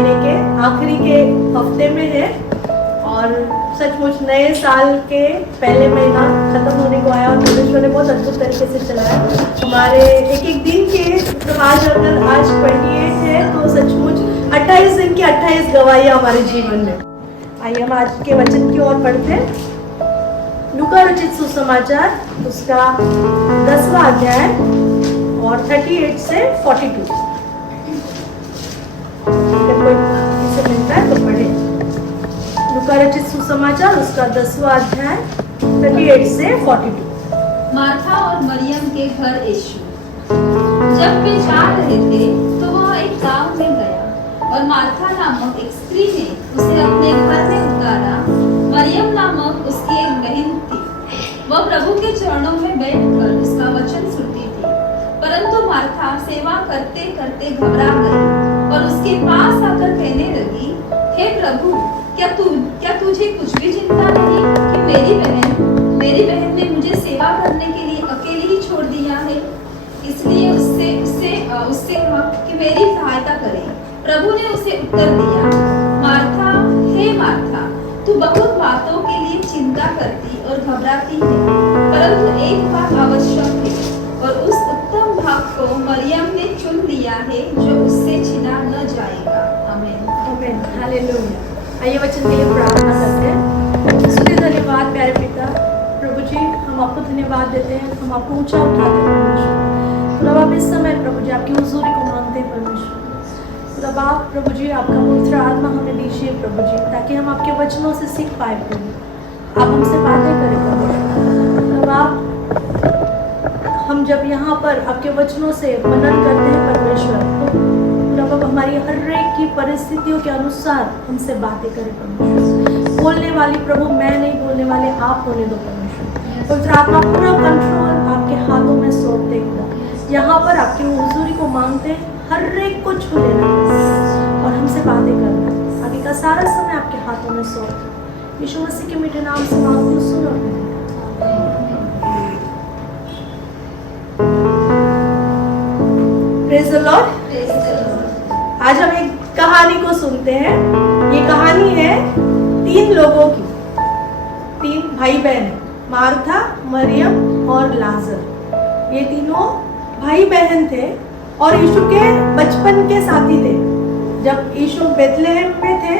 महीने के आखिरी के हफ्ते में है और सचमुच नए साल के पहले महीना खत्म होने को आया और परमेश्वर ने बहुत अद्भुत तरीके से चलाया हमारे एक एक दिन के। मतलब आज अगर आज 28 है तो सचमुच 28 दिन की 28 गवाहियाँ हमारे जीवन में। आइए हम आज के वचन की ओर बढ़ते हैं। लूका रचित सुसमाचार उसका 10वां अध्याय और 38 से 42 इसे मिलता है तो पढ़े। लूका रचित सुसमाचार उसका 10वां अध्याय 38 से 42। मार्था और मरियम के घर यीशु। जब वे जा रहे थे तो वह एक गांव में गया और मार्था नामक एक स्त्री ने उसे अपने घर में उतारा। मरियम नामक उसकी एक बहन थी, वह प्रभु के चरणों में बैठकर उसका वचन सुनती थी। परंतु मार्था सेवा करते करते घबरा गई और उसके पास आकर कहने लगी, हे प्रभु, क्या तुझे कुछ भी चिंता नहीं कि मेरी बहन ने मुझे सेवा करने के लिए अकेले ही छोड़ दिया है? इसलिए उससे कहा कि मेरी सहायता करे। प्रभु ने उसे उत्तर दिया, मार्था, हे मार्था, तू बहुत बातों के लिए चिंता करती और घबराती है, परंतु एक बात आवश्यक है और उस उत्तम भाग को मरियम ने चुन लिया है जो उससे छीना न जाएगा। आमीन। आमीन। हालेलुया। आइए वचन के लिए प्रार्थना करते हैं। सुधे धन्यवाद प्यारे पिता प्रभु जी, हम आपको धन्यवाद देते हैं, हम आपको ऊंचा उठाते हैं परमेश्वर। प्रभु आप इस समय प्रभु जी आपकी हुजूरी को मांगते हैं परमेश्वर। प्रभु आप प्रभु जी आपका पवित्र आत्मा हमें दीजिए प्रभु जी, ताकि हम आपके वचनों से सीख पाए प्रभु। आप हमसे बातें करें परमेश्वर। प्रभु आप हम जब यहाँ पर आपके वचनों से मनन करते हैं परमेश्वर, तो प्रभु हमारी हर एक की परिस्थितियों के अनुसार हमसे बातें करें परमेश्वर। बोलने वाली प्रभु मैं नहीं, बोलने वाले आप होने दो परमेश्वर। पवित्र आत्मा पूरा कंट्रोल आपके हाथों में सौंपते हैं। यहाँ पर आपकी हुजूरी को मांगते, हर एक को छू लेना और हमसे बातें करना। आगे का सारा समय आपके हाथों में सौंपते। यीशु मसीह के मीठे नाम से मांगते सुनो। Praise the Lord. आज हम एक कहानी को सुनते हैं। ये कहानी है 3 लोगों की, 3 भाई बहन, मार्था, मरियम और लाजर। ये तीनों भाई बहन थे और यीशु के बचपन के साथी थे। जब यीशु बेथलेहम में थे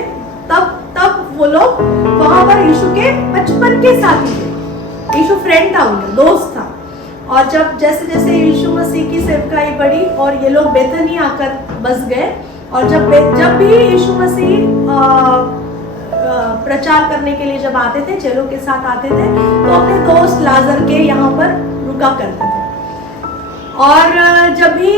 तब वो लोग वहां पर यीशु के बचपन के साथी थे। यीशु फ्रेंड था, उनका दोस्त था। और जब जैसे जैसे यीशु मसीह की सेवकाई बढ़ी और ये लोग बेथनी आकर बस गए, और जब भी यीशु मसीह प्रचार करने के लिए जब आते थे, चेलों के साथ आते थे, तो अपने दोस्त लाजर के यहाँ पर रुका करते थे। और जब भी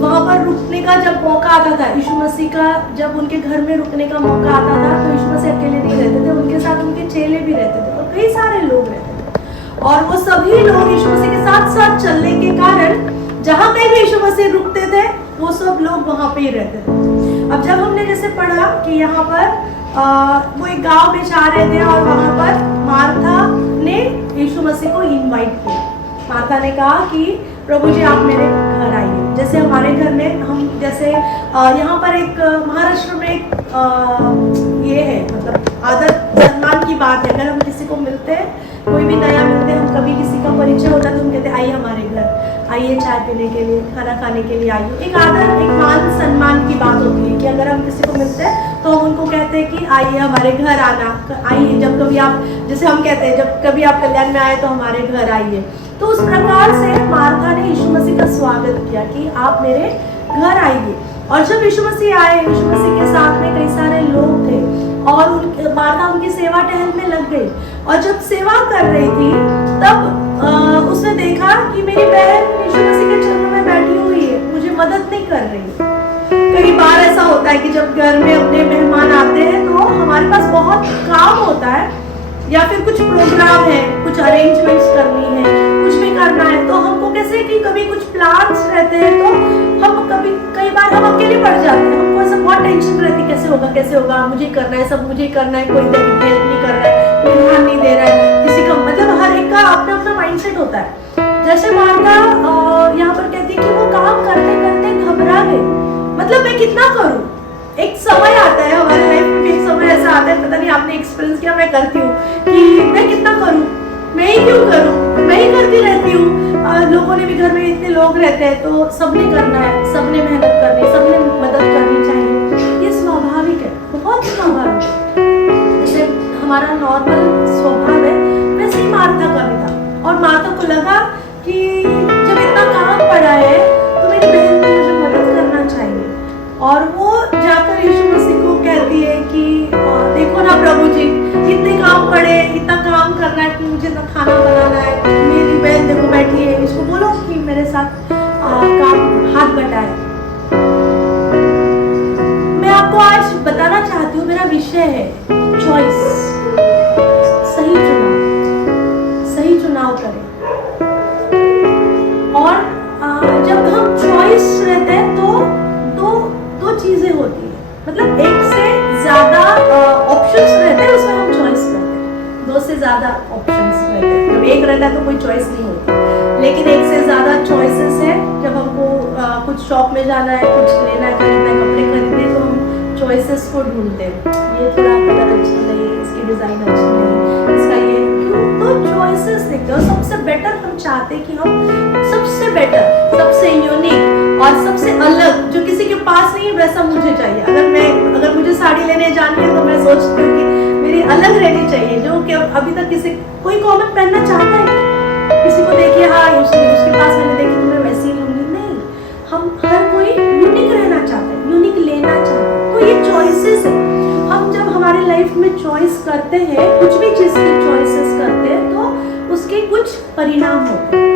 वहाँ पर रुकने का जब मौका आता था, यीशु मसीह का जब उनके घर में रुकने का मौका आता था, तो यीशु मसीह अकेले नहीं रहते थे, उनके साथ उनके चेले भी रहते थे और कई सारे लोग रहते थे। और वो सभी लोग यीशु मसीह के साथ साथ चलने के कारण जहाँ कहीं भी यीशु मसीह रुकते थे, वो सब लोग वहाँ पे ही रहते थे। अब जब हमने जैसे पढ़ा कि यहाँ पर वो एक गांव में जा रहे थे और वहाँ पर मार्था ने यीशु मसीह को इनवाइट किया। मार्था ने कहा कि प्रभु जी आप मेरे घर आइए। जैसे हमारे घर में हम जैसे यहाँ पर एक महाराष्ट्र में एक ये है, मतलब आदर सम्मान की बात है। अगर हम किसी को मिलते हैं, कोई भी नया मिलते हैं, हम कभी किसी का परिचय होता है तो हम कहते हैं आइए हमारे घर, आइए चाय पीने के लिए, खाना खाने के लिए आइए। एक आदर, एक मान सम्मान की बात होती है कि अगर हम किसी को मिलते हैं तो हम उनको कहते हैं कि आइए हमारे घर आना, आइए जब कभी आप, जैसे हम कहते हैं जब कभी आप कल्याण में आए तो हमारे घर आइए। तो उस प्रकार से मार्था ने यीशु मसीह का स्वागत किया कि आप मेरे घर आइए। और जब यीशु मसीह आए, यीशु मसीह के साथ में कई सारे लोग थे और मार्था उनकी सेवा टहल में लग गई। और जब सेवा कर रही थी तब उसने देखा कि मेरी बहन यीशु मसीह के चरणों में बैठी हुई है, मुझे मदद नहीं कर रही। कई बार ऐसा होता है कि जब घर में अपने मेहमान आते हैं तो हमारे पास बहुत काम होता है, या फिर कुछ प्रोग्राम है, कुछ अरेंजमेंट्स करनी है, कुछ भी करना है, तो हमको कैसे कि कभी कुछ प्लान्स रहते हैं तो हम कई बार हम अकेले पड़ जाते हैं। हमको ऐसा बहुत टेंशन रहती है, कैसे होगा, मुझे करना है, सब मुझे करना है, कोई हेल्प नहीं कर रहा है, कोई ध्यान नहीं दे रहा है, किसी का, मतलब हर एक का अपना अपना माइंडसेट होता है। जैसे मार्था यहाँ पर कहती है कि वो काम करते करते घबरा गई, मतलब मैं कितना करूँ, एक लोगों ने भी घर में इतने लोग रहते हैं तो सबने करना है, सबने मेहनत करनी, सबने मदद करनी चाहिए, ये स्वाभाविक है, बहुत स्वाभाविक है। जैसे हमारा नॉर्मल स्वभाव है वैसे ही मार्था का भी था। और मार्था को लगा कि जब इतना काम पड़ा है तो मेरी बहन को मुझे मदद करना चाहिए, और वो जाकर यीशु मसीह को कहती है कि देखो ना प्रभु जी, इतने काम पड़े, इतना काम करना है कि मुझे ना खाना बनाना है, मेरी बहन देखो बैठी है, इसको बोलो कि मेरे साथ काम हाथ बटाए। मैं आपको आज बताना चाहती हूँ, मेरा विषय है चॉइस, सही चुनाव करें। और जब हम चॉइस रहते हैं तो दो चीजें होती है, मतलब एक से ज्यादा ऑप्शंस रहते हैं, उसमें हम चॉइस करते हैं। दो से ज्यादा ऑप्शंस रहते हैं, जब एक रहता है तो कोई चॉइस नहीं होती, लेकिन एक से ज्यादा चॉइसेस है। जब हमको कुछ शॉप में जाना है, कुछ लेना है, खरीदना है, कपड़े खरीदने हैं, तो हम चॉइसेस को ढूंढते हैं, ये थोड़ा कलर अच्छा नहीं, इसकी डिजाइन अच्छी नहीं, इसका ये क्यों, तो चॉइसेस देखते हैं। सबसे बेटर हम चाहते हैं कि हम सबसे बेटर, सबसे यूनिक और सबसे अलग, जो किसी के पास नहीं है वैसा मुझे चाहिए। अगर मुझे साड़ी लेने जानी है तो मैं सोचती हूँ कि मेरी अलग रहनी चाहिए, जो कि अभी तक कोई कॉमन पहनना चाहता है, किसी को देखिए हाँ उसके पास मैंने देखी तो मैं वैसी ही लूंगी, नहीं, हम हर कोई यूनिक रहना चाहते हैं, यूनिक लेना चाहते हैं। तो ये चॉइसेस है, हम जब हमारे लाइफ में चॉइस करते हैं, कुछ भी चीज की चॉइसेस करते हैं तो उसके कुछ परिणाम होते हैं।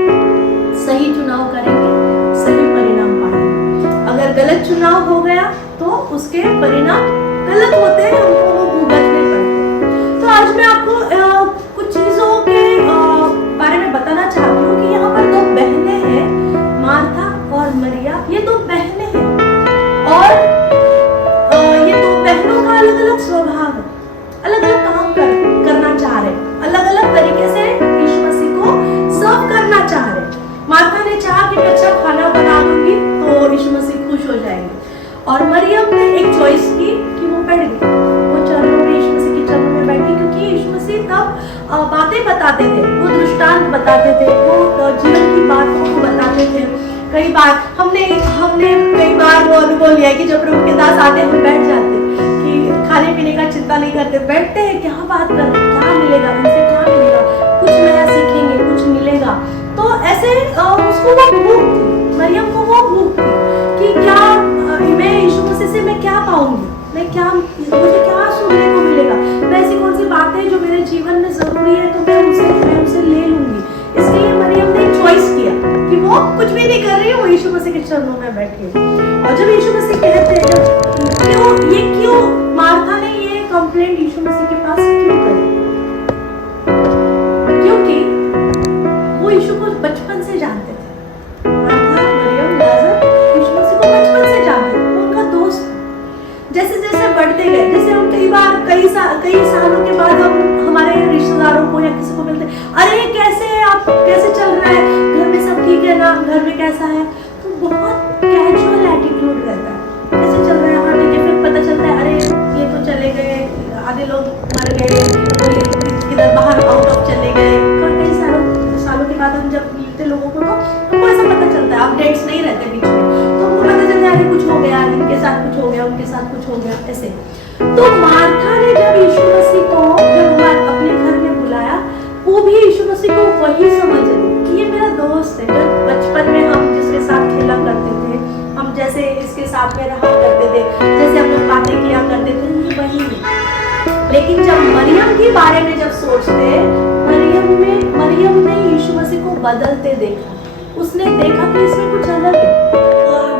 सही चुनाव करेंगे, सही परिणाम पाएंगे। अगर गलत चुनाव हो गया तो उसके परिणाम गलत होते हैं, हमको वो भुगतने पड़ते हैं। तो आज मैं आपको कुछ चीजों के बारे में बताना चाहती हूँ कि यहाँ पर दो बहनें हैं, मार्था और मरिया, ये दो बहनें हैं, और ये दो बहनों का अलग अलग स्वभाव है, अलग अलग काम करना चाह रहे हैं, अलग अलग तरीके से यीशु मसीह को सर्व करना चाह रहे हैं। मार्था ने चाहा कि मैं अच्छा खाना बना दूंगी तो यीशु मसीह खुश हो जाएंगे, और मरियम ने एक चॉइस की कि वो बैठ गई, वो चरणों में, यीशु मसीह के चरणों में बैठी, क्योंकि यीशु मसीह तब बातें बताते थे, वो दृष्टांत बताते थे, वो जीवन की बातों को बताते थे। कई बार हमने कई बार वो अनुभव लिया है कि जब प्रभु के दास आते हम बैठ जाते कि खाने पीने का चिंता नहीं करते, बैठते हैं क्या बात कर, क्या मिलेगा इनसे, क्या मिलेगा, कुछ नया सीखेंगे, कुछ मिलेगा। तो ऐसे उसको वो भूख थी, मरियम को वो भूख थी कि क्या मैं यीशु मसीह से मैं क्या पाऊंगी, मुझे क्या सुनने को मिलेगा, मैं ऐसी कौन सी बातें जो मेरे जीवन में जरूरी है तो मैं उसे ले लूंगी। इसलिए मरियम ने चॉइस किया कि वो कुछ भी नहीं कर रही है, वो यीशु मसीह के चरणों में बैठी है। और जब यीशु मसीह कहते हैं, क्यों मार्था ने ये कंप्लेंट यीशु मसीह के पास क्यों करी, क्योंकि वो यीशु को बचपन से जानते थे। मार्था, मरियम, लाजर यीशु मसीह को बचपन से जानते थे, उनका दोस्त। जैसे जैसे बढ़ते गए, जैसे हम कई सालों के बाद हम हमारे रिश्तेदारों को या किसी को मिलते, अरे कैसे है आप, कैसे चल रहा है, घर में सब ठीक है ना, घर में कैसा है, तो बहुत कैजुअल एटीट्यूड रहता है, कैसे चल रहा है, हाँ ठीक है, फिर पता चलता है अरे ये तो चले गए, आधे लोग मर गए, कोई किधर बाहर आउट ऑफ चले गए। कई सालों के बाद हम जब मिलते लोगों को तो हमको ऐसा पता चलता है, अपडेट्स नहीं रहते बीच में, तो हमको पता चलता है अरे कुछ हो गया, इनके साथ कुछ हो गया, उनके साथ कुछ हो गया, ऐसे। तो मार्था ने जब यीशु मसीह को अपने घर में बुलाया, वो भी यीशु मसीह को वही समझ रही कि ये मेरा दोस्त है, जब बचपन में हम जिसके साथ खेला करते थे, हम जैसे इसके साथ में रहा करते थे, जैसे हम लोग बातें किया करते थे, ये वही है। लेकिन जब मरियम के बारे में जब सोचते, मरियम ने यीशु मसीह को बदलते देखा, उसने देखा कि इसमें कुछ अलग है।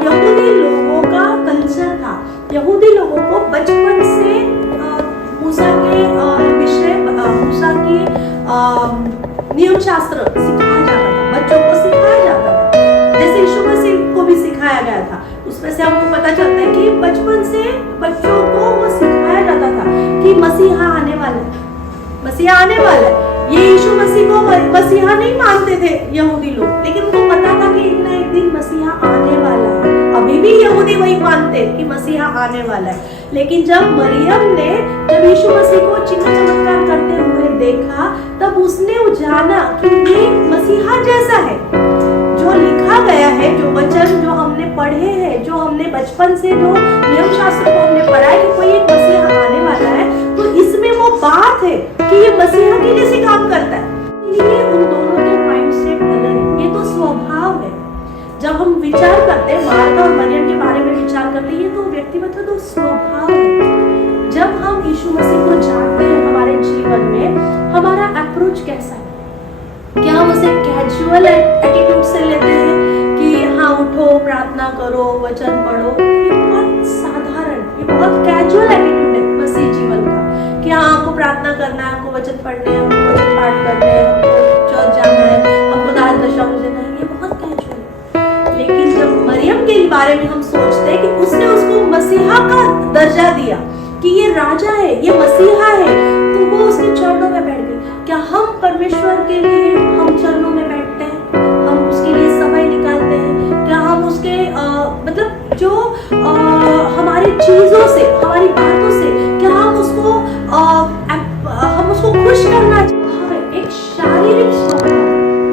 यहूदी लोगों का कल्चर था, यहूदी लोगों को बचपन से मूसा के विषय, मूसा की नियम शास्त्र सिखाया जाता था, बच्चों को सिखाया जाता था, जैसे यीशु मसीह को भी सिखाया गया था। उसमें से हमको पता चलता है कि बचपन से बच्चों को वो सिखाया जाता था कि मसीहा आने वाला है, मसीहा आने वाला है। ये यीशु मसीह को मसीहा नहीं मानते थे यहूदी लोग, लेकिन उनको पता था कि एक ना एक दिन मसीहा आने वाला है। अभी भी यहूदी वही मानते कि मसीहा आने वाला है। लेकिन जब मरियम ने जब यीशु मसीह को चिन्ह चमत्कार करते हुए देखा, तब उसने जाना कि ये मसीहा जैसा है जो लिखा गया है, जो वचन जो हमने पढ़े हैं, जो हमने बचपन से जो नियम शास्त्र को हमने पढ़ा है कि कोई एक मसीहा आने वाला है, तो इसमें वो बात है कि ये मसीहा के जैसे काम करता है। ये उन दोनों के माइंडसेट अलग है, ये तो स्वभाव है। जब हम विचार करते हैं मार्था और मरियम के बारे में विचार करते हैं, ये तो व्यक्तिगत तो स्वभाव है। जब हम यीशु मसीह को जानते हैं हमारे जीवन में, हमारा अप्रोच कैसा है? क्या हम उसे कैजुअल एटीट्यूड से लेते हैं कि हाँ उठो, प्रार्थना करो, वचन पढ़ो? ये बहुत साधारण, ये बहुत कैजुअल एटीट्यूड है मसीह जीवन का कि हाँ हमको प्रार्थना करना है, हमको वचन पढ़ने हैं, हमको वचन पाठ करने हैं, हमको चर्च जाना है, हमको दान दशम देना है, ये बहुत कैजुअल है। लेकिन जब मरियम के बारे में हम सोचते हैं कि उसने उसको मसीहा का दर्जा दिया कि ये राजा है, ये मसीहा है, तो वो उसके चरणों में बैठ गई। क्या हम परमेश्वर के लिए हम चरणों में बैठते हैं? हम उसके लिए समय निकालते हैं? क्या हम उसके मतलब जो हमारी चीजों से, हमारी बातों से, क्या हम उसको खुश करना चाहते हैं? एक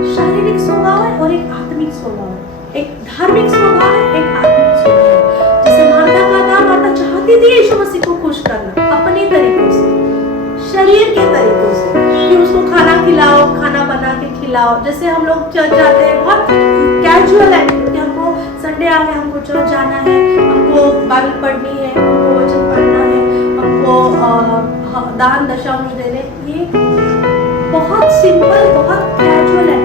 शारीरिक स्वभाव है और एक आत्मिक स्वभाव है, एक धार्मिक स्वभाव है, एक आत्मिक स्वभाव है। जैसे मार्था का था, मार्था चाहती थी यीशु मसीह को खुश करना अपने तरीकों से, शरीर के तरीकों से, कि उसको खाना खिलाओ, खाना बना के खिलाओ। जैसे हम लोग चर्च जाते हैं, बहुत कैजुअल है कि हमको संडे आ गया, हमको चर्च जाना है, हमको बाइबल पढ़नी है, हमको वचन पढ़ना है, हमको दान दशांश देने। ये बहुत सिंपल, बहुत कैजुअल है।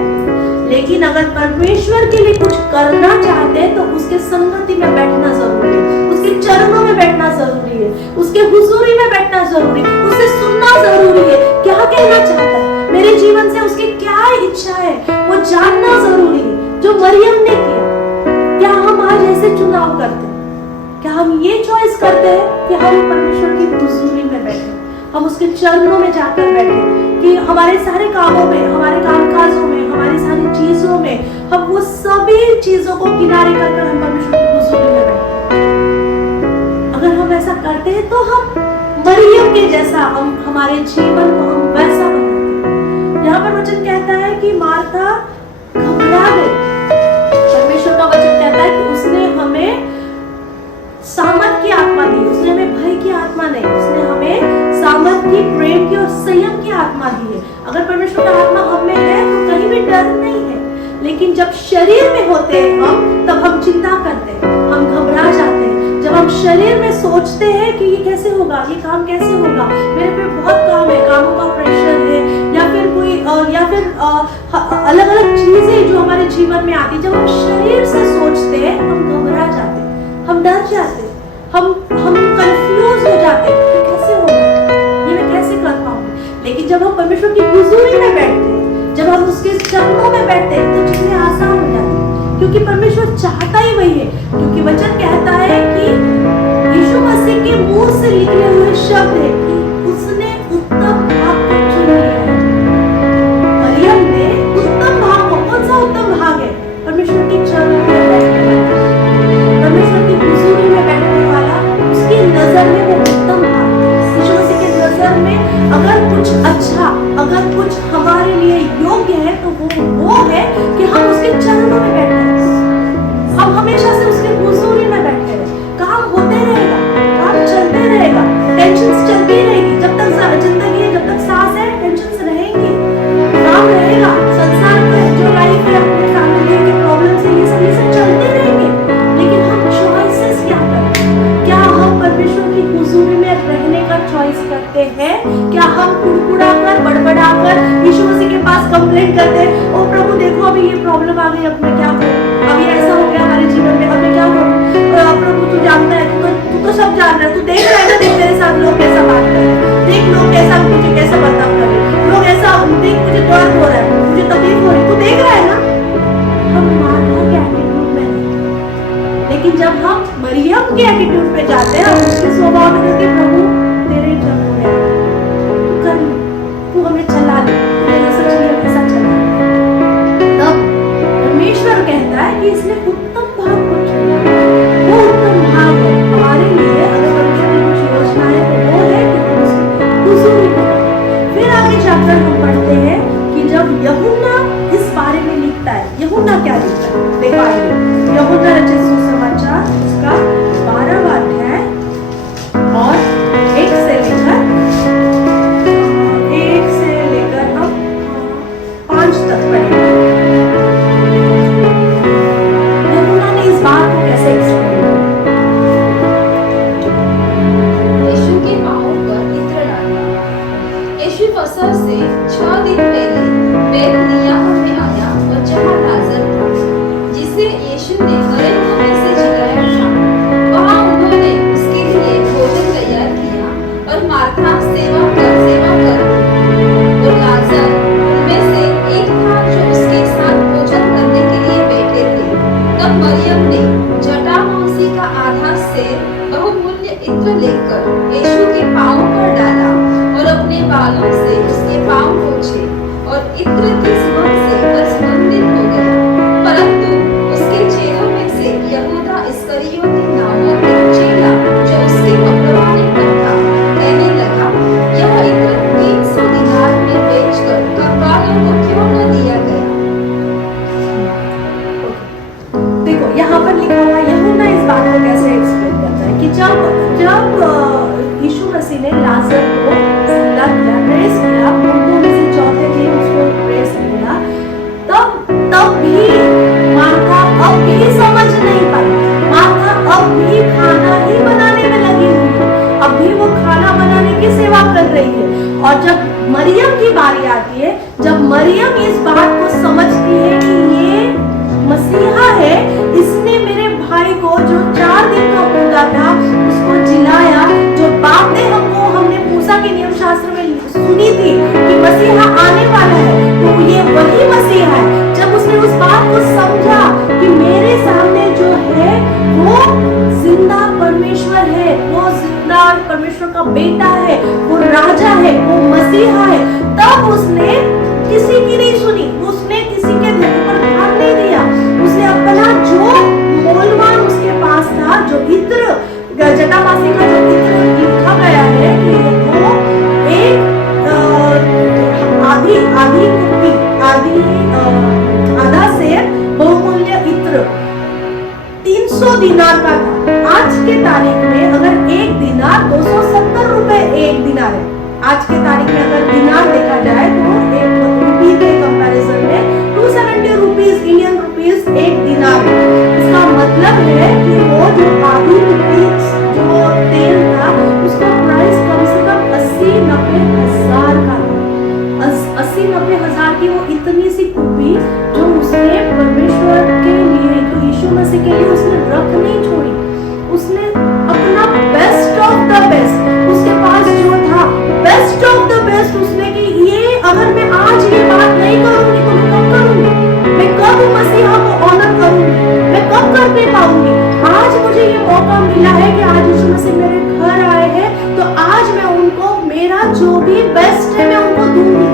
लेकिन अगर परमेश्वर के लिए कुछ करना चाहते हैं तो उसके संगति में बैठना जरूरी है, उसके चरणों में बैठना जरूरी है, उसके हुजूरी में बैठना जरूरी है, उसे सुनना जरूरी है। क्या कहना चाहता है मेरे जीवन से, उसकी क्या इच्छा है, वो जानना जरूरी है, जो मरियम ने किया। क्या हम आज ऐसे चुनाव करते हैं? क्या हम ये चॉइस करते हैं कि हम परमेश्वर की हुजूरी में बैठे, हम उसके चरणों में जाकर बैठे, कि हमारे सारे कामों में, हमारे कामकाजों में, हमारी सारी चीजों में, हम वो सभी चीजों को किनारे करकर हम परमेश्वर की हुजूरी में बैठे। अगर हम ऐसा करते हैं तो हम मरियम के जैसा, हम हमारे जीवन को हम वैसा बनाते हैं। यहाँ पर वचन कहता है कि मार्था घबरा गई। परमेश्वर का वचन कहता है कि उसने हमें सामर्थ की आत्मा दी, उसने हमें भय की आत्मा नहीं, उसने हमें सामर्थ की, प्रेम की और संयम की आत्मा दी है। अगर परमेश्वर का आत्मा हम में है तो कहीं भी डर नहीं है। लेकिन जब शरीर में होते हैं हम, तब हम चिंता करते हैं, हम घबरा जाते हैं। जब हम शरीर में सोचते हैं कि ये कैसे होगा, ये काम कैसे होगा, मेरे पे बहुत काम है, कामों का प्रेशर है, या फिर कोई अलग अलग चीजें जो हमारे जीवन में आती, जब हम शरीर से सोचते हैं हम घबरा जाते हैं, हम डर जाते हैं, हम कंफ्यूज हो जाते हैं कि कैसे होगा, ये मैं कैसे कर पाऊंगी। लेकिन जब हम परमेश्वर की हुजूरी में बैठते हैं, जब हम उसके चरणों में बैठते हैं, तो चीजें आसान हो जाती हैं, क्योंकि परमेश्वर चाहता ही वही है। क्योंकि वचन कहता है कि यीशु मसीह के मुंह से निकले हुए शब्द है कि उसने उत्तम भाग को चुन लिया है। मरियम ने उत्तम भाग को, कौन सा उत्तम भाग है? परमेश्वर के चरणों में बैठने वाला, परमेश्वर की हुजूरी में बैठने वाला, उसकी नजर में वो उत्तम भाग। यीशु मसीह के नजर में अगर कुछ अच्छा, अगर कुछ हमारे लिए योग्य है तो वो है कि हम उसके चरणों में बैठे, हम हमेशा से उसके हुजूरी में बैठे रहे। काम होते रहेगा, काम चलते रहेगा, टेंशन चलती रहेगी, जब तक जिंदगी है, जब तक सांस है, टेंशन रहेंगी, काम रहेगा, संसार में जो लाइफ है, अपने फैमिली के प्रॉब्लम्स है, ये सब चलते रहेंगे। लेकिन हम चॉइसेस क्या करते हैं? क्या हम परमेश्वर की हुजूरी में रहने का चॉइस करते हैं? क्या हम कुड़कुड़ा कर, बड़बड़ा कर यीशु मसीह के पास कंप्लेंट करते हैं, ओ प्रभु देखो अभी ये प्रॉब्लम आ गई, अब मैं क्या करूं, अभी ऐसा हो गया हमारे जीवन में, अब मैं क्या करूं? प्रभु तू जानता है, तू तो सब जान रहा है, तू देख रहा है ना, देख मेरे साथ लोग कैसा बात कर रहे हैं, देख लोग कैसा मुझे कैसा बर्ताव कर रहे हैं, लोग ऐसा, देख मुझे दर्द हो रहा है, मुझे तकलीफ हो रही है, तू देख रहा है ना। हम मार्था के एटीट्यूड में नहीं, लेकिन जब हम मरियम के एटीट्यूड पे जाते हैं, हम उसके स्वभाव में कहते हैं प्रभु तेरे चरणों में तू कर, तू हमें चला ले, तू जैसा चाहिए वैसा चला। तब परमेश्वर कहता है कि इसने उत्तम भाग को चुना। वो उत्तम भाग है हमारे लिए। अगर परमेश्वर की कुछ योजना है तो वो है कि हम उसकी हुजूरी में। फिर आगे जाकर हम पढ़ते हैं कि जब यूहन्ना इस बारे में लिखता है, यूहन्ना क्या लिखता है? देखो आइए, यूहन्ना रचित सुसमाचार उसका 12वां अध्याय और 1 से लेकर हम 5 तक पढ़ेंगे। यूहन्ना ने इस बात को कैसे एक्सप्लेन यीशु के पांवों पर इत्र डाला। यीशु फसह से 6 दिन पहले बैतनिय्याह में आया और जहाँ लाजर था, जिसे यीशु ने मरे हुओं में से जिलाया था, वहाँ उन्होंने उसके लिए भोजन तैयार किया और मार्था सेवा कर और लाजर उनमें से एक था जो उसके साथ भोजन करने के लिए बैठे थे। तब मरियम ने जटामांसी का आधा सेर बहुमूल्य इत्र लेकर यीशु के पांवों पर डाला और अपने बालों से उसके पांव पोंछे और इत्र की सुगंध से वह सुगंधित हो गया। परंतु उसके चेलों में से यहूदा इस्करियोती नामक एक चेला जो उसके पकड़वाने पर था, कहने लगा, यह इत्र 300 दिनार में बेचकर कंगालों को क्यों न दिया गया। देखो यहाँ पर लिखा हुआ यूहन्ना इस बात को कैसे एक्सप्लेन करता है कि जब यीशु मसीह ने लाजर को जिंदा किया, रेस किया, मुर्दों में से चौथे दिन उसको रेस किया, तब भी मार्था अब भी समझ नहीं पाई। मार्था अब भी खाना ही बनाने में लगी हुई है, अब भी वो खाना बनाने की सेवा कर रही है। और जब मरियम की बारी आती है, जब मरियम इस बात को समझती है कि ये मसीहा है, इसने मेरे भाई को जो 4 दिन का मुर्दा था उसको जिलाया, जो बातें हमने मूसा के नियम शास्त्र में सुनी थी कि मसीहा आने वाला है, तो ये वही मसीहा है। जब उसने उस बात को समझा कि मेरे सामने जो है वो जिंदा परमेश्वर है, वो जिंदा परमेश्वर का बेटा है, वो राजा है, वो मसीहा है, तब उसने किसी की नहीं सुनी, उसने किसी के ऊपर ध्यान नहीं दिया। उसने अपना जो मोलवान उसके पास था, जो इत्र जटामांसी का जो इत्र लिखा गया है कि वो एक आधा सेर बहुमूल्य इत्र 300 दिनार का था। आज के तारीख में अगर एक दिनार 270 रुपए एक दिनार है। आज के तारीख में अगर दिनार देखा जाए तो एक रुपी के कंपैरिजन में 270 रुपीस इंडियन रुपीस एक दिनार है। इसका मतलब है कि वो जो आधी रुपीस जो तेल था उसका प्राइस कम से कम 80-90 हजार का था। 80-90 हजार की वो इतनी सी कुप्पी जो उसने परमेश्वर के लिए, जो यीशु मसीह के लिए उसने रख नहीं छोड़ी। उसने अपना बेस्ट ऑफ द बेस्ट, उसके पास जो था बेस्ट ऑफ द बेस्ट, उसने कि ये अगर मैं आज ये बात नहीं करूंगी तो मैं कब करूंगी, मैं कब मसीहा को ऑनर करूंगी, मैं कब करने पाऊंगी। आज मुझे ये मौका मिला है कि आज यीशु मसीह मेरे घर आए हैं, तो आज मैं उनको मेरा जो भी बेस्ट है मैं उनको दूंगी।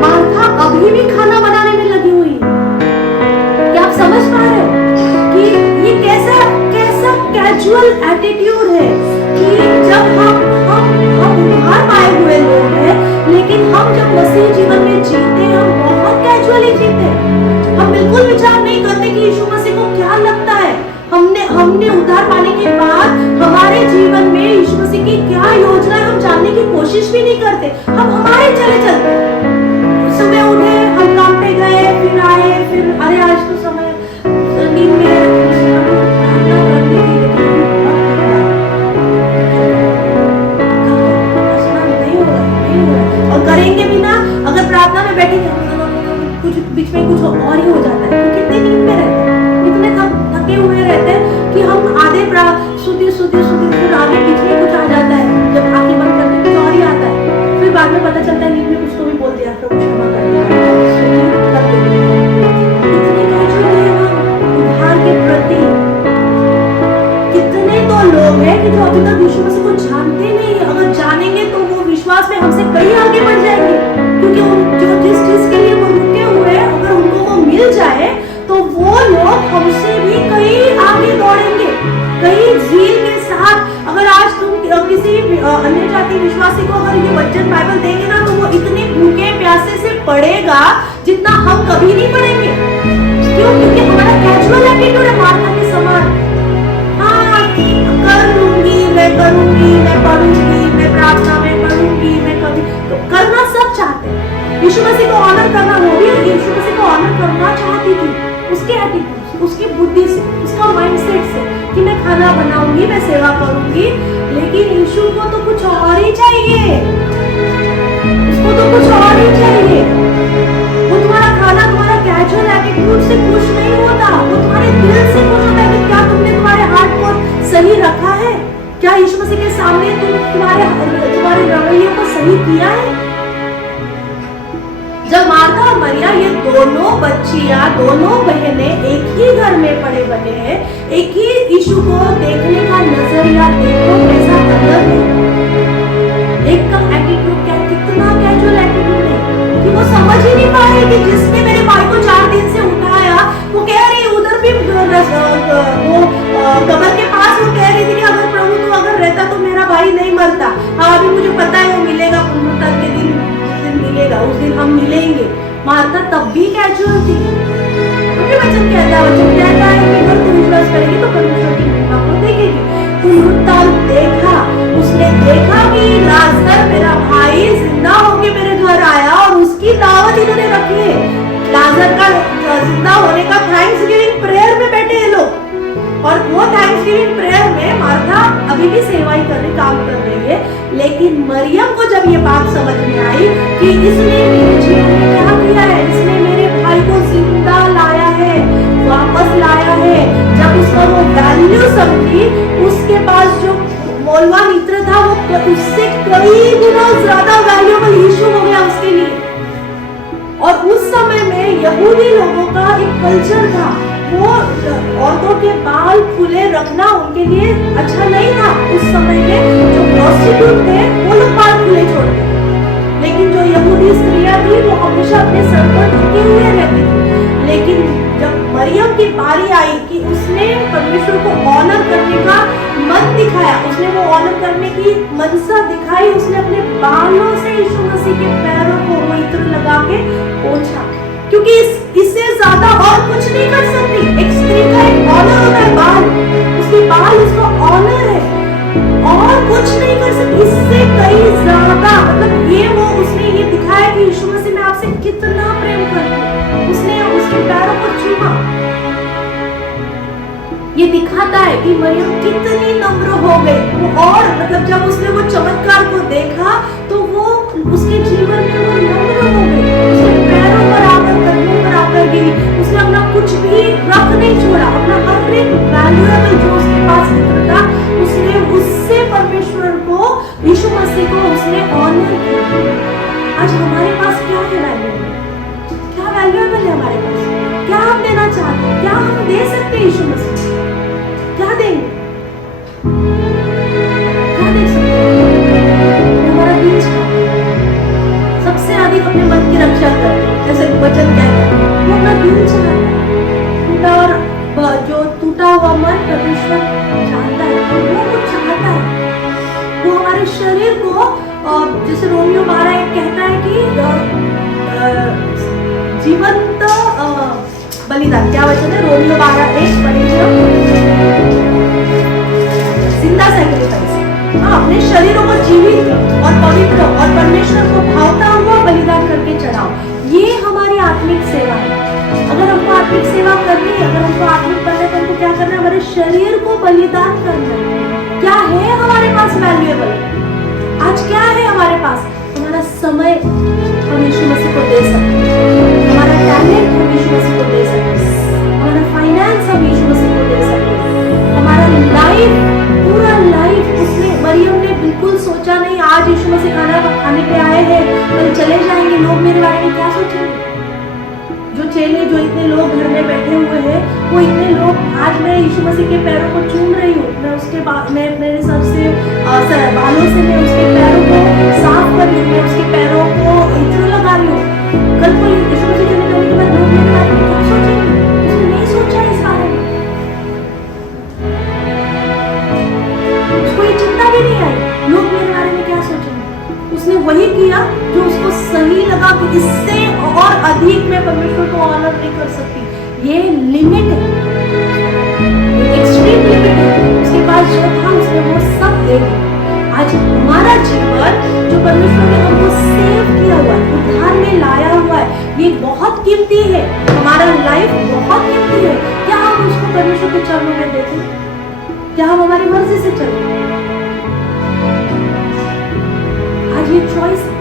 मार्था अभी भी खाना बनाने में लगी हुई है। क्या आप समझ पा रहे हो कि ये कैसा कैजुअल एटीट्यूड है कि जब हम उधार पाए हुए लोग हैं, लेकिन हम जब मसीह जीवन में जीते हैं, हम बहुत कैजुअली जीते हैं। हम बिल्कुल विचार नहीं करते कि यीशु मसीह को क्या लगता है। हमने उधार पाने के बाद हमारे जीवन में यीशु मसीह की क्या योजना है हम जानने की कोशिश भी नहीं करते। हम हमारे चले चलते, सुबह उठे, हम काम पे गए, फिर आए, फिर अरे आज तो समय नींद में और करेंगे भी ना। अगर प्रार्थना में बैठेंगे कुछ बीच में कुछ और ही हो जाता है। तो कितने नींद में रहते हैं, इतने थके हुए रहते हैं कि हम आधे सुधी फिर आगे बीच में कुछ आ जाता है। जब आंखें बंद करते हैं कुछ और ही आता है, फिर बाद में पता चलता है नींद में कुछ तो भी बोल दिया, प्रभु क्षमा कर उधार के प्रति। कितने तो लोग हैं कि जो अभी तक यीशु मसीह को जानते नहीं है। अगर जानेंगे तो वो विश्वास में हमसे कहीं आगे बढ़ जाएंगे, क्योंकि जो जिस चीज के लिए वो रुके हुए हैं, अगर उनको वो मिल जाए तो वो लोग हमसे भी कहीं आगे दौड़ेंगे, कहीं झील के साथ। अगर आज तुम किसी अन्य जाति विश्वासी को अगर ये वचन बाइबल देंगे ना, तो वो इतने भूखे प्यासे से पढ़ेगा जितना हम कभी नहीं पढ़ेंगे। क्यों? क्योंकि हमारा कैजुअल एटीट्यूड है मार्था के समान। हाँ, कर लूंगी, मैं करूंगी, मैं पढ़ूंगी, मैं प्रार्थना में पढ़ूंगी, मैं कभी तो करना सब चाहते हैं। यीशु मसीह को ऑनर करना, वो भी यीशु मसीह को ऑनर करना चाहती थी, उसके एटीट्यूड, उसकी बुद्धि से, उसका माइंडसेट से कि मैं खाना बनाऊंगी, मैं सेवा करूंगी। लेकिन यीशु को तो कुछ और ही चाहिए, उसको तो कुछ और ही चाहिए। वो तुम्हारा खाना, तुम्हारा कैजुअल एटीट्यूड से खुश नहीं होता, वो तुम्हारे दिल से खुश होता है कि क्या तुमने तुम्हारे हार्ट को सही रखा है, क्या यीशु मसीह के सामने तुम्हारे रवैये को सही किया है। जब मार्था और मरिया ये दोनों बच्चियां, दोनों बहनें एक ही घर में पड़े बने हैं, एक ही यीशु को देखने का नजरिया देखो कैसा अलग है। एक का एटीट्यूड क्या, कितना कैजुअल एटीट्यूड है कि वो समझ ही नहीं पा रही कि जिसने मेरे भाई को 4 दिन से उठाया, वो कह रही उधर भी वो कब्र के पास वो कह रही थी कि अगर प्रभु तू अगर रहता तो मेरा भाई नहीं मरता। हाँ, अभी मुझे पता है वो मिलेगा, पुनरुत्थान के दिन मिलेगा, उस दिन हम मिलेंगे। मार्था तब भी कैजुअल थी। वचन कहता है कि अगर तू विश्वास करेगी तो परमेश्वर की महिमा को देखेगी। पुनरुत्थान देखा, उसने देखा कि लाजर मेरा भाई जिंदा होके मेरे घर आया और उसकी दावत इन्होंने रखी है। लाजर का जिंदा होने का थैंक्स गिविंग प्रेयर में बैठे हैं लोग, और वो थैंक्स गिविंग प्रेयर में मार्था अभी भी सेवा ही कर रही, काम कर रही है। लेकिन मरियम को जब ये बात समझ में आई कि इसने मेरे जीवन में क्या किया है, इसने मेरे भाई को जिंदा लाया है, वापस लाया है, जब उसका वो वैल्यू समझी, उसके पास जो मौलवान इत्र था वो उससे कई गुना ज्यादा वैल्यूएबल यीशु हो गया उसके लिए। और उस समय में यहूदी लोगों का एक कल्चर था, वो औरतों के बाल खुले रखना उनके लिए अच्छा नहीं था। उस समय में जो प्रोस्टिट्यूट थे वो लोग बाल खुले छोड़ते, लेकिन जो यहूदी स्त्रियां थी वो हमेशा अपने सर पर ढके हुए रहती थी। लेकिन जब मरियम की बारी आई कि उसने परमेश्वर को ऑनर करने का मन दिखाया, उसने वो ऑनर करने की मनसा दिखाई, उसने अपने बालों से यीशु मसीह के पैरों को वो इत्र लगा के पोंछा, क्योंकि इससे ज्यादा और कुछ नहीं कर सकती। एक स्त्री का एक ऑनर होता है बाल, उसके बाल उसका ऑनर है, और कुछ नहीं कर सकती इससे कई ज्यादा। मतलब ये वो उसने ये दिखाया कि यीशु मसीह मैं आपसे कितना प्रेम करती हूँ, उसने उसके पैरों को छुआ। ये दिखाता है कि मरियम कितनी नम्र हो गई वो, और मतलब जब उसने वो चमत्कार को देखा तो वो उसके जीवन में वो नम्र हो गई, उसके पैरों पर आकर, कदमों पर आकर गिरी, उसने अपना कुछ भी रख नहीं छोड़ा, अपना हर एक वैल्यूएबल जो उसके पास था उसने उससे परमेश्वर को, यीशु मसीह को उसने ऑनर किया। आज हमारे पास क्या है वैल्यूएबल, क्या वैल्यूएबल है हमारे पास, क्या हम देना चाहते हैं, क्या हम दे सकते हैं यीशु मसीह, क्या देंगे, क्या दे सकते हैं। हमारा दिल सबसे अधिक अपने मन की रक्षा करते, जैसे वचन कहता है वो अपना दिल चाहता है, और जो टूटा हुआ मन परमेश्वर चाहता है, और वो कुछ चाहता है। वो हमारे शरीर को, जैसे रोमियो 12 कहता है कि जीवंत बलिदान, क्या वचन है, रोमियो 12:1 पढ़िए, जिंदा सैक्रिफाइस, अपने शरीरों को जीवित और पवित्र और परमेश्वर को भावता हुआ बलिदान करके चढ़ाओ। ये हमारी आत्मिक सेवा है। अगर हमको आत्मिक सेवा करनी है, अगर हमको आत्मिक बनना है तो हमको क्या करना है, हमारे शरीर को बलिदान करना है। क्या है हमारे पास वैल्यूएबल, आज क्या है हमारे पास, हमारा समय हम यीशु मसीह को दे सकते हैं, हमारा टैलेंट हम यीशु मसीह को दे सकते हैं, हमारा फाइनेंस हम यीशु मसीह को दे सकते हैं, हमारा लाइफ, पूरा लाइफ। उसने, मरियम ने बिल्कुल सोचा नहीं आज यीशु मसीह खाना खाने पे आए हैं और चले जाएंगे, लोग मेरे बारे में क्या सोचेंगे। जो चेले, जो इतने लोग घर में बैठे हुए हैं, वो इतने लोग, आज मैं यीशु मसीह के पैरों को चूम रही हूँ, मैं उसके मैं मेरे सर से बालों से मैं उसके पैरों को साफ कर रही हूँ, मैं उसके पैरों को इत्र लगा रही हूँ। कल को यीशु मसीह चले जाने के बाद लोग मेरे बारे में क्या सोचेंगे, उसने नहीं सोचा इस बारे में, उसको ये चिंता भी नहीं आई लोग मेरे बारे में क्या सोचेंगे। उसने वही किया जो उसको सही लगा कि इससे और अधिक मैं परमेश्वर को ऑनर नहीं कर सकती, ये लिमिट है, एक्सट्रीम लिमिट है। उसके पास जो था उसने वो सब दे दिया। आज हमारा जीवन जो परमेश्वर ने हमको सेव किया हुआ है, उद्धार में लाया हुआ है, ये बहुत कीमती है। हमारा लाइफ बहुत कीमती है। क्या हम उसको परमेश्वर के चरणों में देते हैं? क्या हम हमारी मर्जी से चलते हैं? आज ये चॉइस है,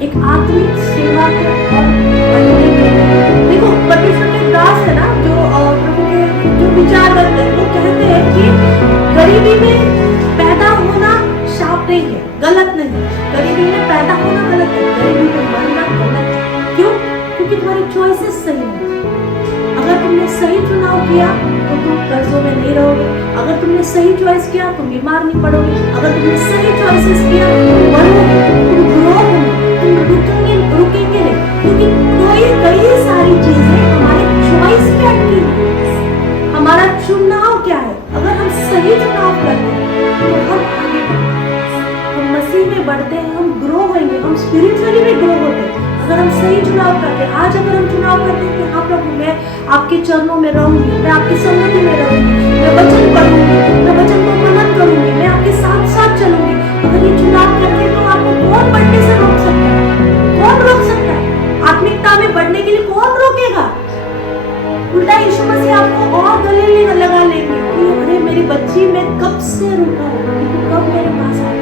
एक आत्मिक सेवा के और बनने के। देखो परमेश्वर के दास है ना, जो प्रभु के जो विचार करते हैं, वो कहते हैं कि गरीबी में पैदा होना शाप नहीं है, गलत नहीं। गरीबी में पैदा होना गलत है, गरीबी में मरना गलत है। क्यों? क्योंकि तुम्हारी चॉइसेस सही है। अगर तुमने सही चुनाव किया तो तुम कर्जों में नहीं रहोगे। अगर तुमने सही चॉइस किया तुम बीमार नहीं पड़ोगे। अगर तुमने सही चॉइसेस किया तुम बढ़ोगे, तुम ग्रो होगे, तुम रुकेंगे नहीं। क्योंकि कई सारी चीजें हमारे चॉइस पे अटकी है। हमारा चुनाव क्या है? अगर हम सही चुनाव करते हैं तो हम आगे बढ़ते हैं, हम मसीह में बढ़ते हैं, हम ग्रो होंगे, हम स्पिरिचुअली में ग्रो होते हैं। अगर हम सही चुनाव करते हैं, आज अगर हम चुनाव करते हैं कि हाँ प्रभु मैं आपके चरणों में रहूंगी, मैं आपकी संगति में रहूंगी, मैं वचन पढ़ूंगी, मैं वचन को मनन करूंगी, मैं आपके साथ साथ चलूंगी। अगर ये चुनाव करते हैं तो आपको कौन बढ़ने से रोक सकता है? कौन रोक सकता है? आत्मिकता में बढ़ने के लिए कौन रोकेगा? उल्टा यीशु मसीह आपको और गले लगा लेंगे कि अरे मेरी बच्ची, मैं कब से रुका हूँ कि तू कब मेरे पास आई,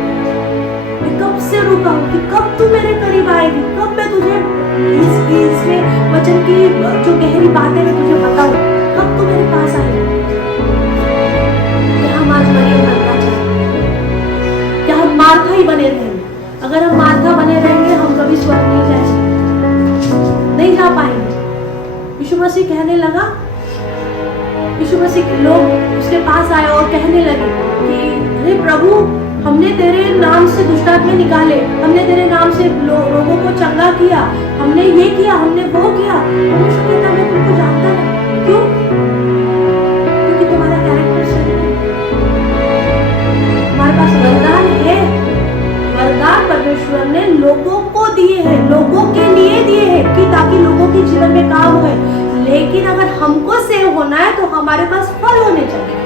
मैं कब से रुका हूँ कि कब तू मेरे करीब आएगी, कब मैं तुझे इसमें वचन की जो गहरी बातें मैं तुझे बताऊं, कब तू मेरे पास आएगी। क्या हम आज मरियम बनना चाहते? क्या हम मार्था ही बने रहेंगे? अगर हम मार्था बने रहेंगे हम कभी स्वर्ग नहीं जा सकते, नहीं जा पाएंगे। यीशु मसीह कहने लगा, यीशु मसीह के लोग उसके पास आए और कहने लगे कि अरे प्रभु, हमने तेरे नाम से दुष्टात्मा निकाले, हमने तेरे नाम से लोगों को चंगा किया, हमने ये किया, हमने वो किया। यीशु कहता मैं तुमको जानता नहीं। क्यों? क्योंकि तुम्हारा कैरेक्टर सही है। हमारे पास वरदान है, वरदान परमेश्वर ने लोगों को दिए हैं, लोगों के लिए दिए हैं कि ताकि लोगों के जीवन में काम हो। लेकिन अगर हमको सेव होना है तो हमारे पास फल होने चाहिए,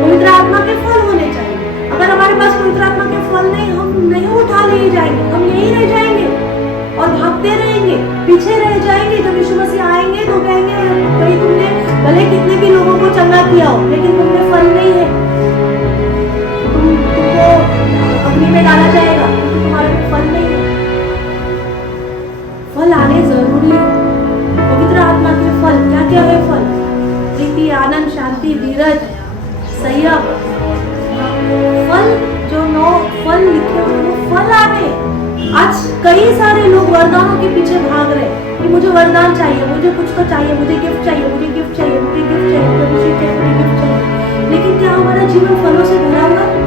पवित्र आत्मा के फल होने चाहिए। अगर हमारे पास पवित्र आत्मा के फल नहीं, हम नहीं उठा ले जाएंगे, हम यहीं रह जाएंगे और भागते रहेंगे, पीछे रह जाएंगे। जब यीशु मसीह आएंगे तो कहेंगे भाई तुमने भले कितने भी लोगों को चंगा किया हो, लेकिन तुमने फल नहीं है, तुमको अग्नि में डाला जाएगा क्योंकि तुम्हारे में फल नहीं है। फल आने जरूरी है। पवित्र आत्मा के फल क्या क्या है? फल प्रीति, आनंद, शांति, धीरज, संयम। फल जो 9 फल लिखे हुए वो फल आने। आज कई सारे लोग वरदानों के पीछे भाग रहे हैं कि मुझे वरदान चाहिए, मुझे कुछ तो चाहिए, मुझे गिफ्ट चाहिए, मुझे गिफ्ट चाहिए, मुझे गिफ्ट चाहिए, मुझे गिफ्ट चाहिए, मुझे गिफ्ट चाहिए। लेकिन क्या हमारा जीवन फलों से भरा हुआ है?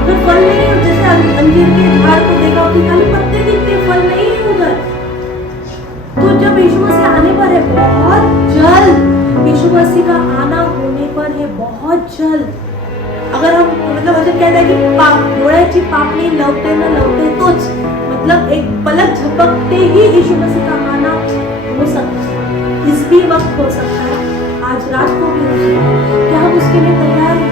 अगर फल नहीं है, जैसे अंजीर के झाड़ को देखा कि खाली पत्ते दिखते, फल नहीं है उधर, तो जब यीशु मसीह आने पर है बहुत जल्द, यीशु मसीह का आना होने पर है बहुत जल्द। अगर हम मतलब वचन कहता है कि डोळ्याची पापणी लवते न लवते तोच, मतलब एक पलक झपकते ही यीशु मसीह का आना हो सकता है, इस भी वक्त हो सकता है, आज रात को भी हो सकता है। क्या हम उसके लिए तैयार हैं?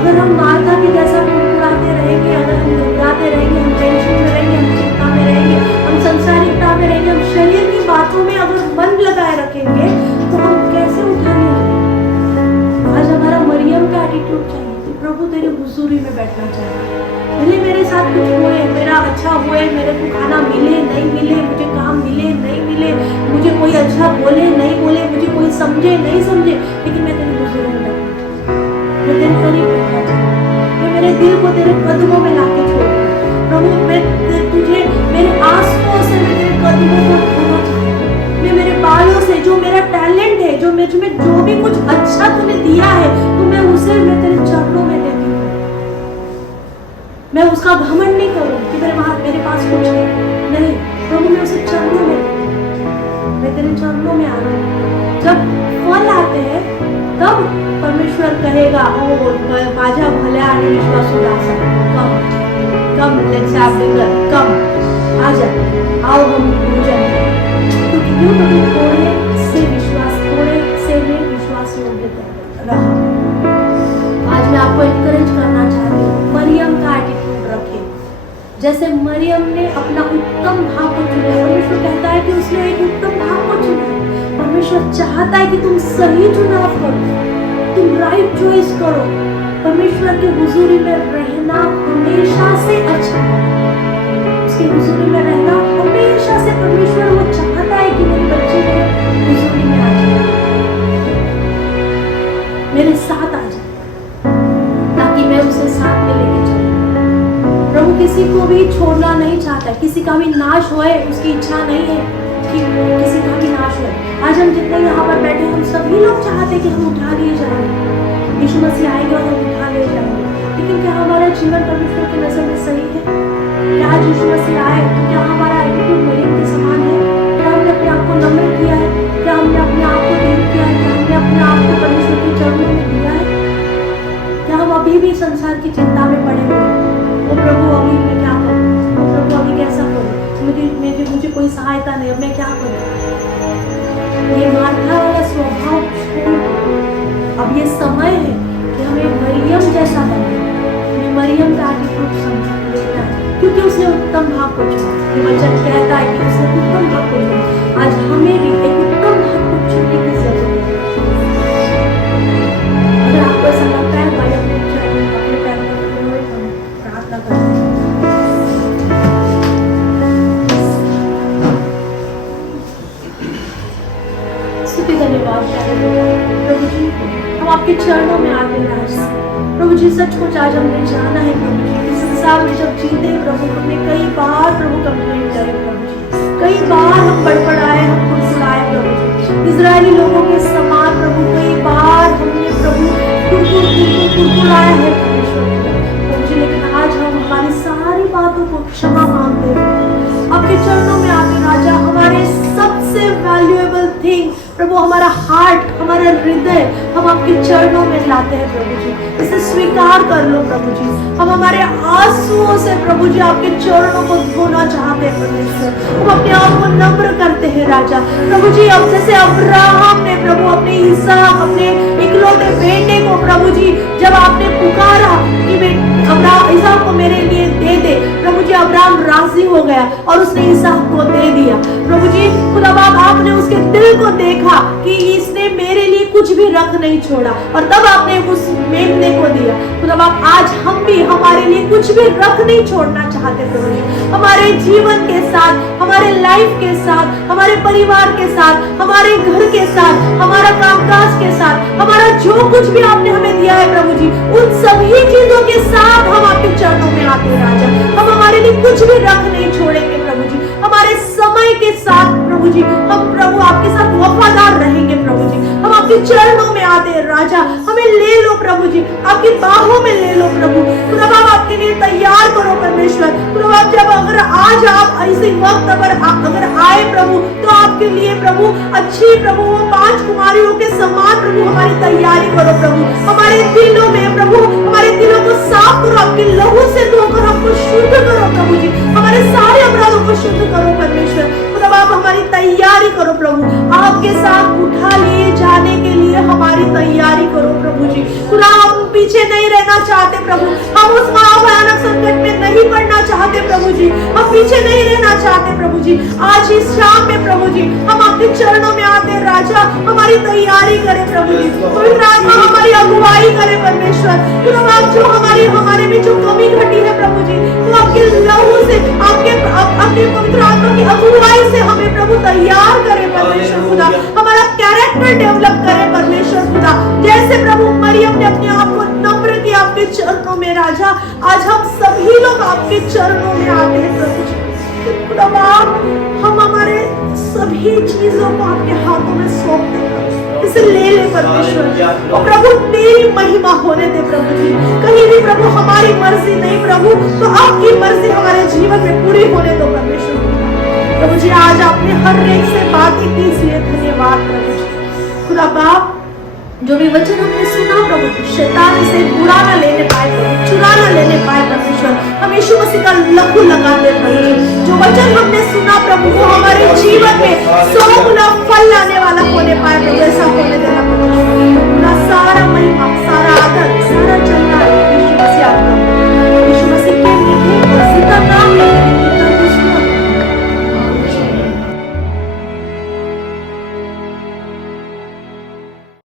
अगर हम मार्था के जैसा मुस्कुराते रहेंगे, अगर हम घबराते रहेंगे, हम टेंशन में रहेंगे, हम चिंता में रहेंगे, हम संसारिकता में रहेंगे, हम शरीर की बातों में अगर मन लगाए रखेंगे तो हम कैसे उठाने लगेंगे? आज हमारा मरियम का एटीट्यूड चाहिए, प्रभु तेरे हुजूरी में बैठना चाहिए। भले मेरे साथ कुछ हुए, मेरा अच्छा हुए, मेरे को खाना मिले नहीं मिले, मुझे काम मिले नहीं मिले, मुझे कोई अच्छा बोले नहीं बोले, मुझे कोई समझे नहीं समझे, लेकिन मैं तेरे हुजूरी में बैठना चाहिए, मैं तेरे करीब बैठना चाहिए, मैं मेरे दिल को तेरे कदमों में लाके छोड़ दूं। प्रभु मैं तुझे मेरे आंसुओं से मैं तेरे कदमों को धोना चाहिए, मैं मेरे बालों से जो मेरा टैलेंट है, जो भी कुछ अच्छा तूने दिया है, तो मैं उसे मैं तेरे चरणों में देती हूँ। मैं उसका घमंड नहीं करूँ कि मेरे पास कुछ है, नहीं प्रभु, मैं उसे चरणों में, मैं तेरे चरणों में आ रहा हूँ। जब फल आते हैं तब परमेश्वर कहेगा ओ माझ्या भल्या आणि विश्वासू दासा, कम लेट्स हैव डिनर, कम आ जा, आओ हम भोजन। क्यों? क्योंकि थोड़े जैसे मरियम ने अपना उत्तम भाग को चुना, परमेश्वर कहता है कि उसने एक उत्तम भाग को चुना। परमेश्वर चाहता है कि तुम सही चुनाव करो, तुम राइट चॉइस करो। परमेश्वर के हुजूरी में रहना हमेशा से अच्छा है, उसके हुजूरी में रहना हमेशा से परमेश्वर वो चाहता है कि मेरे बच्चे मेरे हुजूरी में आ जाए, मेरे साथ आ जाए, ताकि मैं उसे साथ में लेके चलूं। प्रभु किसी को भी छोड़ना नहीं चाहता, किसी का भी नाश होए उसकी इच्छा नहीं है कि किसी का भी नाश होए। आज हम जितने यहाँ पर बैठे हम सभी लोग चाहते हैं कि हम उठा लिए जाएंगे, यीशु मसीह आएंगे और हम उठा लिए जाएंगे। लेकिन क्या हमारा जीवन परमेश्वर की नजर में सही है? क्या आज यीशु मसीह आए तो क्या हमारा एटीट्यूड मरियम के समान है? क्या हमने अपने आप को नम्र किया है? क्या हमने अपने आप को देख किया है? क्या हमने अपने आप को परमेश्वर के चरणों में दिया है? क्या हम अभी भी संसार की चिंता में पड़े हुए हैं? ओ प्रभु अभी मैं क्या करूं? ओ प्रभु अभी कैसा करूं? मुझे कोई सहायता नहीं, अब मैं क्या करूं? ये मार्था वाला स्वभाव छोड़, अब ये समय है कि हमें मरियम जैसा बनना, हमें मरियम का एटीट्यूड समझना है, क्योंकि उसने उत्तम भाग को चुना। ये वचन कहता है कि उसने उत्तम भाग को चुना। आज हमें भी एक उत्तम भाग को चुनने की जरूरत है। अगर आपको ऐसा लगता है भाई अपने पैर पर खड़े हुए हम प्रार्थना करते हैं। स्तुति धन्यवाद प्रभु जी, हम आपके चरणों में आते हैं आज। प्रभु जी सचमुच आज हमने जाना है प्रभु जी, इस संसार में जब जीते हैं प्रभु हमने कई बार प्रभु कंप्लेंट करे प्रभु जी, कई बार हम बड़बड़ाए, हम कुड़कुड़ाए प्रभु जी, इजरायली लोगों के समान प्रभु कई बार हमने प्रभु कुड़कुड़ाया है प्रभु जी। लेकिन आज हम हमारी सारी बातों को क्षमा मांगते हैं, आपके चरणों में आते राजा। हमारे सबसे वैल्यूएबल थिंग प्रभु, हमारा हार्ट, हमारा हृदय हम आपके चरणों में लाते हैं प्रभु जी, इसे स्वीकार कर लो प्रभु जी। हम हमारे आंसुओं से प्रभु जी आपके चरणों को धोना चाहते हैं परमेश्वर, हम अपने आप को नम्र करते हैं राजा। प्रभु जी अब जैसे अब्राहम ने प्रभु अपने इसहाक अपने इकलौते बेटे को प्रभु जी जब आपने पुकारा कि अब्राहम इसहाक को मेरे लिए दे दे, प्रभु जी अब्राहम राजी हो गया और उसने इसहाक को दे दिया प्रभु जी। खुदा बाप आपने उसके दिल को देखा कि इसने मेरे लिए कुछ भी रख नहीं छोड़ा और तब आपने उस मेमने को दिया। खुदा बाप आज हम भी हमारे लिए कुछ भी रख नहीं छोड़ना चाहते प्रभु जी, हमारे जीवन के साथ, हमारे लाइफ के साथ, हमारे परिवार के साथ, हमारे घर के साथ, हमारा कामकाज के साथ, हमारा जो कुछ भी आपने हमें दिया है प्रभु जी, उन सभी चीजों के साथ हम आपके चरणों में आते हैं राजा। हम हमारे लिए कुछ भी रख नहीं छोड़ेंगे प्रभु जी, हमारे समय के साथ प्रभु जी हम प्रभु आपके साथ वफादार रहेंगे प्रभु जी। हम आपके चरणों में आते हैं राजा, हमें ले लो प्रभु जी, आपकी बाहों में ले लो प्रभु। खुदा बाप आपके लिए तैयार करो परमेश्वर। खुदा बाप जब अगर आज आप इसी वक्त अगर आए प्रभु तो आपके लिए प्रभु अच्छी प्रभु वो 5 कुमारियों के समान प्रभु हमारी तैयारी करो प्रभु। हमारे दिलों में प्रभु हमारे दिलों को साफ करो, आपके लहू से धोकर हमको शुद्ध करो प्रभु जी, हमारे सारे अपराधों को शुद्ध करो परमेश्वर। खुदा बाप हमारी तैयारी करो प्रभु, आपके साथ उठा लिए जाने के लिए हमारी तैयारी करो प्रभु जी। खुदा हम पीछे नहीं रहना चाहते प्रभु, हम उस महाभयानक संकट में नहीं पड़ना चाहते प्रभु जी, हम पीछे नहीं रहना चाहते प्रभु जी। आज इस शाम में प्रभु जी हम आपके चरणों में आते हैं राजा, हमारी तैयारी करें प्रभु जी, पवित्र आत्मा हमारी अगुवाई करे परमेश्वर। खुदा बाप जो हमारे में जो कमी घटी है प्रभु जी वो आपके लहू से आपके पवित्र आत्मा की अगुवाई से हमें प्रभु तैयार करे परमेश्वर खुदा, हमारा कैरेक्टर डेवलप करे परमेश्वर खुदा। जैसे प्रभु मरियम ने अपने आप को नम्र किया आपके चरणों में राजा, आज हम सभी लोग आपके चरणों में आते हैं प्रभु जी। खुदा बाप हम हमारे सभी चीजों को आपके हाथों में सौंपते हैं, इसे ले ले परमेश्वर। और प्रभु तेरी महिमा होने दे प्रभु जी, कहीं भी प्रभु हमारी मर्जी नहीं प्रभु तो आपकी मर्जी हमारे जीवन में पूरी होने दो परमेश्वर प्रभु जी। आज आपने हर एक से बातें की इसलिए धन्यवाद प्रभु जी। खुदा बाप जो भी वचन हमने सुना प्रभु शैतान इसे बुरा ना लेने पाए प्रभु, चुरा ना लेने पाए परमेश्वर। हम यीशु मसीह का लहू लगा दे प्रभु जी, जो वचन हमने सुना प्रभु वो हमारे जीवन में 100 गुना फल लाने